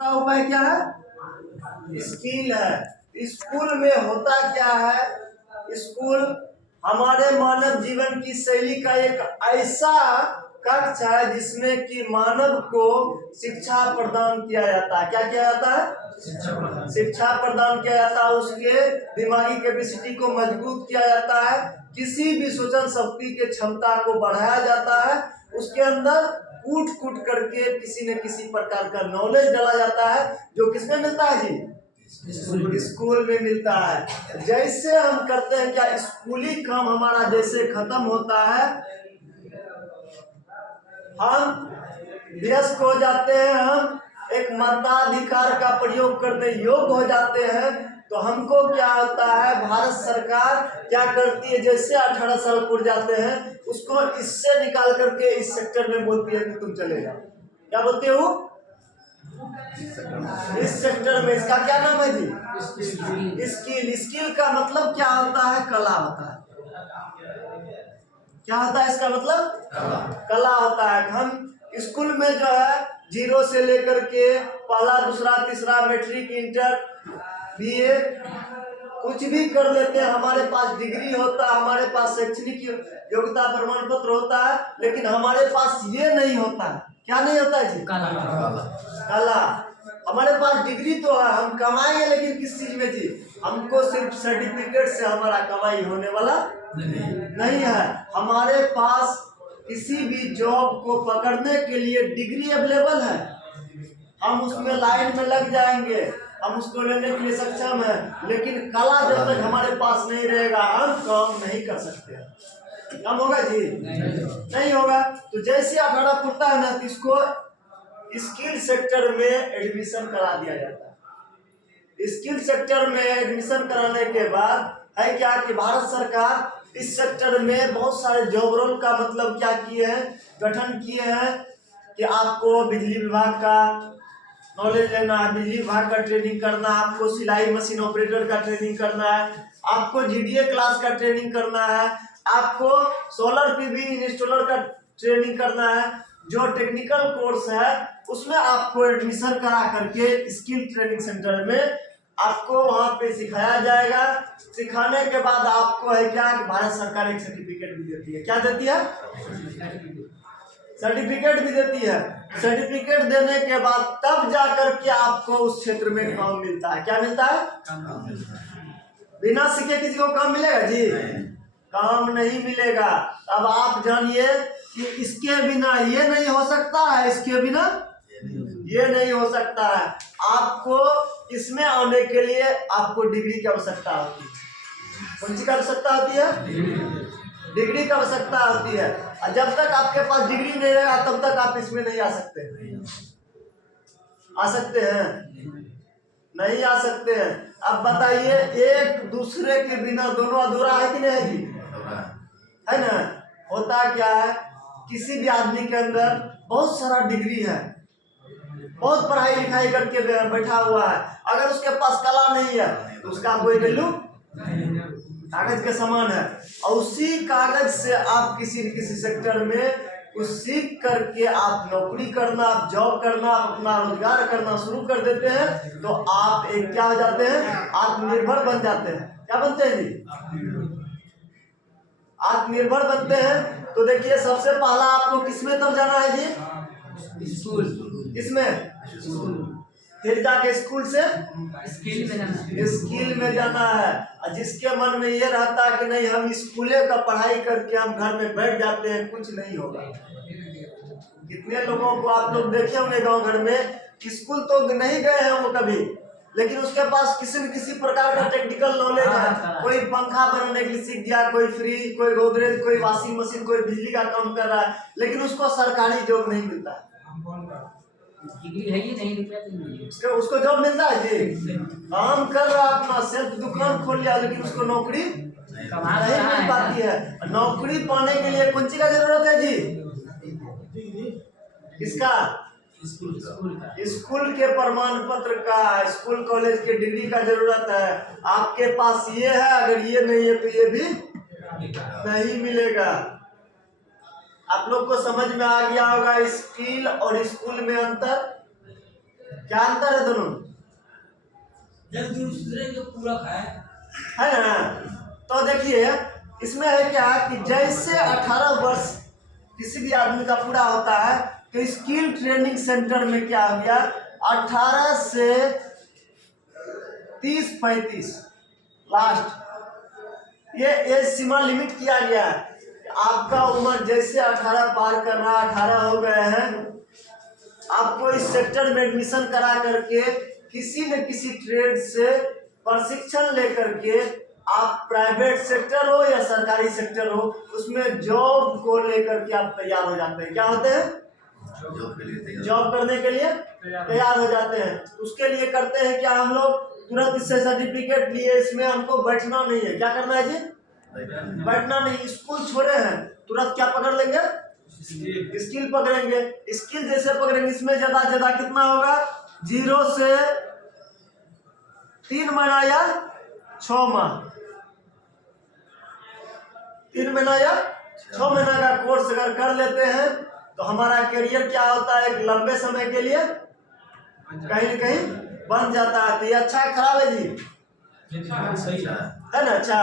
उपाय क्या है? स्किल है। स्कूल में होता क्या है? स्कूल हमारे मानव जीवन की शैली का एक ऐसा कक्ष है जिसमें कि मानव को शिक्षा प्रदान किया जाता है। क्या किया जाता है? शिक्षा प्रदान किया जाता है। उसके दिमागी कैपेसिटी को मजबूत किया जाता है। किसी भी सोचन शक्ति के क्षमता को बढ़ाया जाता है। उसके अंदर कूट कूट करके किसी न किसी प्रकार का नॉलेज डाला जाता है, जो किसमें मिलता है जी? स्कूल में मिलता है। जैसे हम करते हैं क्या, स्कूली काम हमारा जैसे खत्म होता है, हम व्यस्त हो जाते हैं, हम एक मताधिकार का प्रयोग करने योग्य हो जाते हैं, तो हमको क्या होता है, भारत सरकार क्या करती है, जैसे 18 साल पूरे जाते हैं उसको इससे निकाल करके इस सेक्टर में बोलती है कि तुम चले जाओ। क्या बोलते हो? इस सेक्टर में। इसका क्या नाम है जी? स्किल। स्किल का मतलब क्या होता है? कला होता है। क्या होता है इसका मतलब? कला होता है। हम स्कूल में जो है 0 से लेकर के पहला, दूसरा, तीसरा, मैट्रिक, इंटर, बीए कुछ भी कर लेते हैं। हमारे पास डिग्री होता है, हमारे पास शैक्षणिक योग्यता प्रमाण पत्र होता है, लेकिन हमारे पास ये नहीं होता है। क्या नहीं होता है जी? कला। हमारे पास डिग्री तो है, हम कमाएंगे, लेकिन किस चीज में जी? हमको सिर्फ सर्टिफिकेट से हमारा कमाई होने वाला नहीं है। हमारे पास किसी भी जॉब को पकड़ने के लिए डिग्री अवेलेबल है, हम उसमें लाइन में लग जाएंगे, हम उसको लेने के लिए सक्षम है, लेकिन कला जब तक हमारे पास नहीं रहेगा हम काम नहीं कर सकते। काम होगा जी? नहीं होगा। तो जैसे 18 पूरता है ना, इसको स्किल सेक्टर में एडमिशन करा दिया जाता है। स्किल सेक्टर में एडमिशन कराने के बाद है क्या कि भारत सरकार इस सेक्टर में बहुत सारे जॉब रोल का मतलब क्या किए हैं, गठन किए हैं कि आपको बिजली विभाग का नॉलेज लेना है, बिजली विभाग का ट्रेनिंग करना, आपको सिलाई मशीन ऑपरेटर का ट्रेनिंग करना है, आपको जीडीए क्लास का ट्रेनिंग करना है, आपको सोलर पीवी इंस्टॉलर का ट्रेनिंग करना है। जो टेक्निकल कोर्स है उसमें आपको एडमिशन करा करके स्किल ट्रेनिंग सेंटर में आपको वहां पे सिखाया जाएगा। सिखाने के बाद आपको है क्या, भारत सरकार एक सर्टिफिकेट भी देती है। क्या देती है? सर्टिफिकेट भी देती है। सर्टिफिकेट देने के बाद तब जाकर के आपको उस क्षेत्र में काम मिलता है। क्या मिलता है? बिना सीखे किसी को काम मिलेगा जी? काम नहीं मिलेगा। अब आप जानिए कि इसके बिना ये नहीं हो सकता है, इसके बिना ये नहीं हो सकता है। आपको इसमें आने के लिए आपको डिग्री की आवश्यकता होती है। कौन सी की आवश्यकता होती है? डिग्री की आवश्यकता होती है। और जब तक आपके पास डिग्री नहीं रहेगा तब तक आप इसमें नहीं आ सकते। आ सकते हैं? नहीं आ सकते हैं। अब बताइए, एक दूसरे के बिना दोनों अधूरा है कि नहीं है जी? है ना? होता क्या है, किसी भी आदमी के अंदर बहुत सारा डिग्री है, बहुत पढ़ाई लिखाई करके बैठा हुआ है, अगर उसके पास कला नहीं है तो उसका कोई वैल्यू, कागज के समान है। और उसी कागज से आप किसी न किसी सेक्टर में कुछ सीख करके आप नौकरी करना, आप जॉब करना, आप अपना रोजगार करना शुरू कर देते हैं, तो आप एक क्या हो जाते हैं, आत्मनिर्भर बन जाते हैं। क्या बनते हैं जी? आत्मनिर्भर बनते हैं। तो देखिए, सबसे पहला आपको किसमें तब जाना है जी? स्कूल। किसमें? फिर जाके स्कूल से स्किल में जाना है। और जिसके मन में ये रहता है कि नहीं हम स्कूले का पढ़ाई करके हम घर में बैठ जाते हैं, कुछ नहीं होगा। कितने लोगों को आप लोग देखे होंगे गांव घर में, स्कूल तो नहीं गए हैं वो कभी, लेकिन उसके पास किसी न किसी प्रकार का टेक्निकल नॉलेज है। कोई पंखा बनाने के लिए सीख गया, कोई फ्रिज, कोई गोदरेज, कोई वॉशिंग मशीन, कोई बिजली का काम कर रहा है, लेकिन उसको सरकारी जॉब नहीं मिलता है। डिग्री है ही नहीं, उसको जॉब मिलता है जी? काम कर रहा है, अपना सेल्फ दुकान खोल लिया, लेकिन उसको नौकरी नहीं मिल पाती है। नौकरी पाने के लिए कौन सी का जरूरत है जी? किसका? स्कूल के प्रमाण पत्र का, स्कूल कॉलेज के डिग्री का जरूरत है। आपके पास ये है, अगर ये नहीं है तो ये भी नहीं मिलेगा। आप लोग को समझ में आ गया होगा स्किल और स्कूल में अंतर। क्या अंतर है दोनों? एक दूसरे के पूरक है ना? तो देखिए इसमें है क्या कि जैसे 18 वर्ष किसी भी आदमी का पूरा होता है तो स्किल ट्रेनिंग सेंटर में क्या हो गया, 18 से 30-35 लास्ट ये एज सीमा लिमिट किया गया है। आपका उम्र जैसे 18 पार कर रहा, 18 हो गए हैं, आपको इस सेक्टर में एडमिशन करा करके किसी न किसी ट्रेड से प्रशिक्षण लेकर के आप प्राइवेट सेक्टर हो या सरकारी सेक्टर हो उसमें जॉब को लेकर के आप तैयार हो जाते हैं। क्या होते हैं? जॉब करने के लिए तैयार हो जाते हैं। उसके लिए करते हैं क्या हम लोग, तुरंत इससे सर्टिफिकेट लिए, इसमें हमको बैठना नहीं है। क्या करना है जी? बैठना नहीं। स्कूल छोड़े हैं तुरंत क्या पकड़ लेंगे? स्किल पकड़ेंगे। स्किल जैसे पकड़ेंगे इसमें ज्यादा कितना होगा, 0 से 3 महीना या 6 माह, 3 महीना या 6 महीना का कोर्स अगर कर लेते हैं तो हमारा करियर क्या होता है, एक लंबे समय के लिए कहीं न कहीं बन जाता है। तो ये अच्छा है खराब है जी? सही है ना? अच्छा।